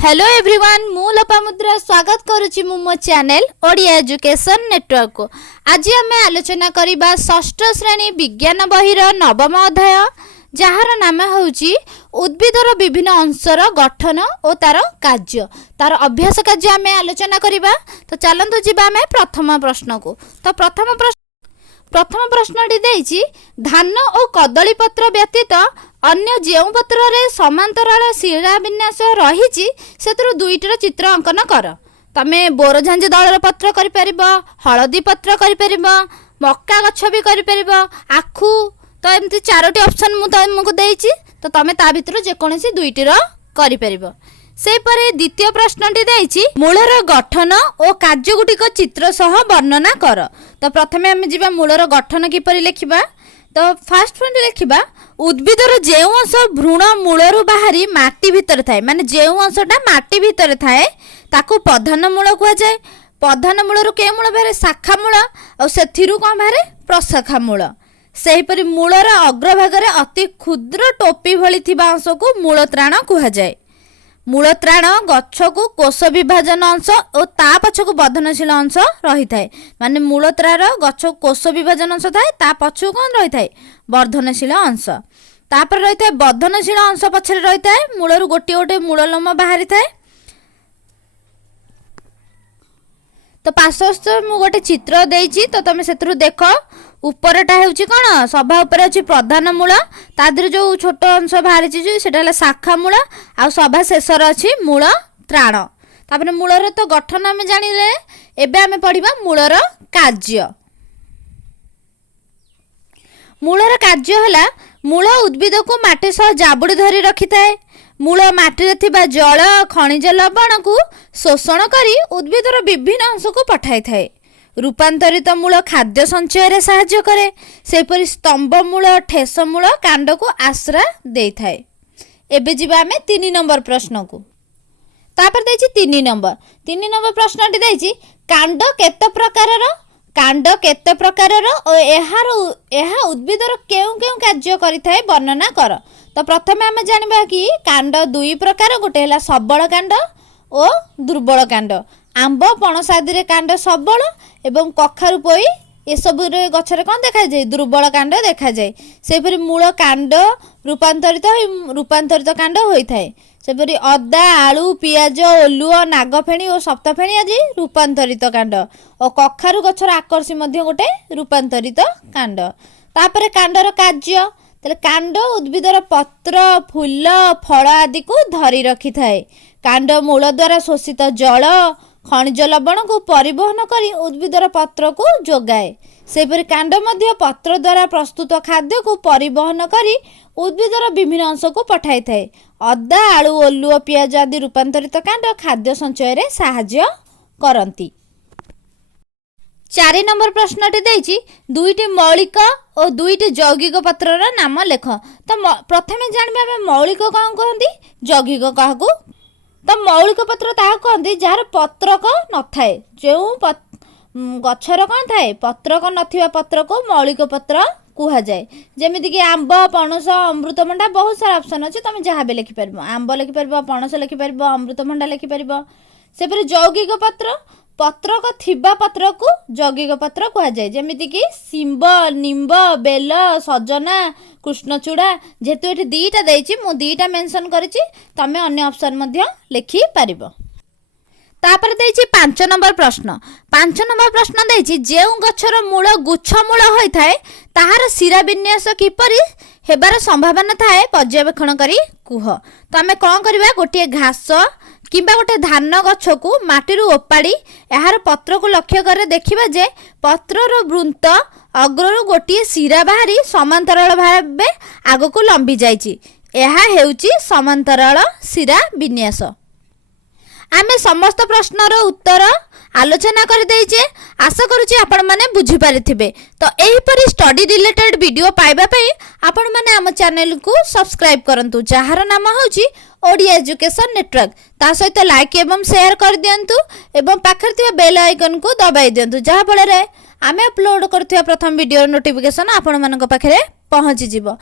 Hello everyone मु लोपामुद्रा स्वागत करुच्ची मो चैनल ओडिया एजुकेशन नेटवर्क को। आज आम आलोचना करबा षष्ठ श्रेणी विज्ञान बहिर नवम अध्याय जार नाम होउची उद्भिदर विभिन्न अंशर गठन और तार कार्य तार अभ्यास कार्य आम आलोचना करबा। तो चलंतु जिबा आम प्रथम प्रश्न को। तो प्रथम प्रश्नटी देइछि धान और कदली पत्र व्यतीत अन्य जो पत्र रे समांतराल शिरा विन्यास रही से दुईटर चित्र अंकन कर। तमे बोरझांझ दलर पत्र कर परिबो, हलदी पत्र कर परिबो, मक्का गछ भी कर परिबो, आखु। तो एमती चारोटी ऑप्शन मु तुमको देइछि। तो तमे ता भितर जेकोसी दुईटर कर परिबो। सेपरे द्वितीय प्रश्नटी देइछि मूलर गठन और कार्य गुटिक चित्र सह वर्णना कर। तो प्रथमे आम जिबा मूलर गठन किपरि लिखिबा। तो फास्ट पॉइंट लिखिबा उद्भिदर जो अंश भ्रूण मूलरू बाहरी माटी भितर थाए माने जो अंशटा माटी भितर थाए ताकू प्रधान मूल कुआ जाए। प्रधान मूलरू के मूल बाहर शाखा मूल और सेथिरु कोन बाहर प्रशाखा मूल। सेहीपरि मूलर अग्रभाग अति क्षुद्र टोपी भली थिबा अंश को मूलत्राण कुआ जाए। मूलत्राण गछ को कोष विभाजन अंश और ता पछकू बर्धनशील अंश रही थाए माने मूलत्राण गछ कोष विभाजन अंश थाए ता पछकू कोन रही थाए वर्धनशील अंश। तापर रही थाए वर्धनशील अंश पछरे रही थाए मूलरू गोटे गोटे मूललोम बाहरी थाए। तो पार्श्वस्थ मु गोटे चित्र देइछि तो तमे सेतरु देखो उपरटा हेउची कोन सभा ऊपर अछि प्रधान मूल तादर जो छोट अंश बाहरी जो सेटा हला शाखा मूल आ सभा शेषर अछि मूल त्राण। तापर मूलर तो गठन हम जानिले एबे आमे पढिबा मूलर कार्य। मूलर कार्य हला मूल उद्भिद को माटी सह जाबुड़ी धरी रखि थाए। मूल माटी रे थिबा जल खनिज लवण को शोषण करी उद्भिदर विभिन्न अंश को पठाई थाए। रूपांतरित मूल खाद्य संचय रे सहाय्य करे। सेपरि स्तंभ मूल ठेस मूल कांड को आश्रा दे थाए। एबे जिबा आमे 3 नंबर प्रश्न को। तापर देछि 3 नंबर प्रश्नटी देछि कांड केते प्रकारर कांड केते प्रकारर और एहा उद्भिदर केउ केउ कार्य करिथाए वर्णना कर। तो प्रथमे आमे जानिबा कि कांड दुई प्रकार गोटे हला सबल कांड और दुर्बल कांड। आंब पणस आदि रे कांड सबल एवं कखारु पोई ए सब रे गछरे कोन देखा जाय दुर्बल कांड देखा जाय। सेपरि मूल कांड रूपांतरित कांड होई थाए। सेपरि अदा आलू पियाज ओलुओ नागफेणी और सप्तफेणी आदि रूपांतरित कांड और कखारु गछर आकर्षी मध्य गोटे रूपांतरित कांड। तापरे कांडर कार्य तले कांड उद्भिदर पत्र फूल फल आदि को धरी रखि थाए। कांड मूल द्वारा शोषित जल खनिज लवण को परिवहन करी उद्भिदर पत्र को जोगाए। सेपरि कांड मध्य पत्र द्वारा प्रस्तुत खाद्य को परिवहन करी उद्भिदर विभिन्न अंश को पठाई थाए। अदा आलू ओलुओ पियाज आदि रूपांतरित कांड खाद्य संचय रे सहाय्य करंती। 4 नंबर प्रश्नटी देछि दुईटी मौलिक और दुईटी यौगिक पत्रर नाम लेख। तो प्रथमे जानबे मौलिक कौन कहंती यौगिक काहाकू। तो मौलिक पत्र ताहा कहंती जार पत्रक न थाए जो गछर कौन थाए पत्रक नथिबा पत्र को मौलिक पत्र कुहा जाए। जेमिति कि आंब पणस अमृतभंडा बहुत सारा ऑप्शन अछि तमे जहा बे लिखि परबो आंब लिखि परबो पणस लिखि परबो अमृतभंडा लिखि परबो। सेपरि यौगिक पत्र पत्रक थिबा पत्र को यौगिक पत्र कुहा जाए। जेमिति कि सिंब निंब बेल सजना कृष्णचूड़ा जेहेतु एठी दीटा देछि मु दीटा मेंशन करिछि तमे अन्य ऑप्शन मध्य लिखि पारिबो। तापर देछि 5 नंबर प्रश्न। 5 नंबर प्रश्न देछि जेउ गछर मूल गुच्छ मूल होई थाए ताहार शिरा विन्यास किपरि हेबार संभावना थाए पर्यवेक्षण करी कुह। तो आमे कोन करबा गोटे घास किंबा गोटे धान गछ को माटीरू ओपाड़ी यार पत्र को लक्ष्य कर देखिबा जे पत्रर वृंत अग्ररू गोटे शिरा बाहरी समांतराल भाबे आग को लंबी जाइछि। एहा हेउछि समांतराल शिरा विन्यास। आमे समस्त प्रश्नर उत्तर आलोचना कर देइछे। आशा करूछि आपण माने बुझी पारिथिबे। तो एहिपरि स्टडी रिलेटेड वीडियो पाइबा पई आपण माने हम चैनल को सब्सक्राइब करंतु जहार नाम होछि ओडिया एजुकेशन नेटवर्क। ता सहित लाइक एवं शेयर कर दियंतु एवं पाखर थिबा बेल आइकन को दबाई दियंतु जहा फଳରେ आमे अपलोड करथिबा प्रथम वीडियो नोटिफिकेशन आपण मानक पाखरे पहुंची जिवो।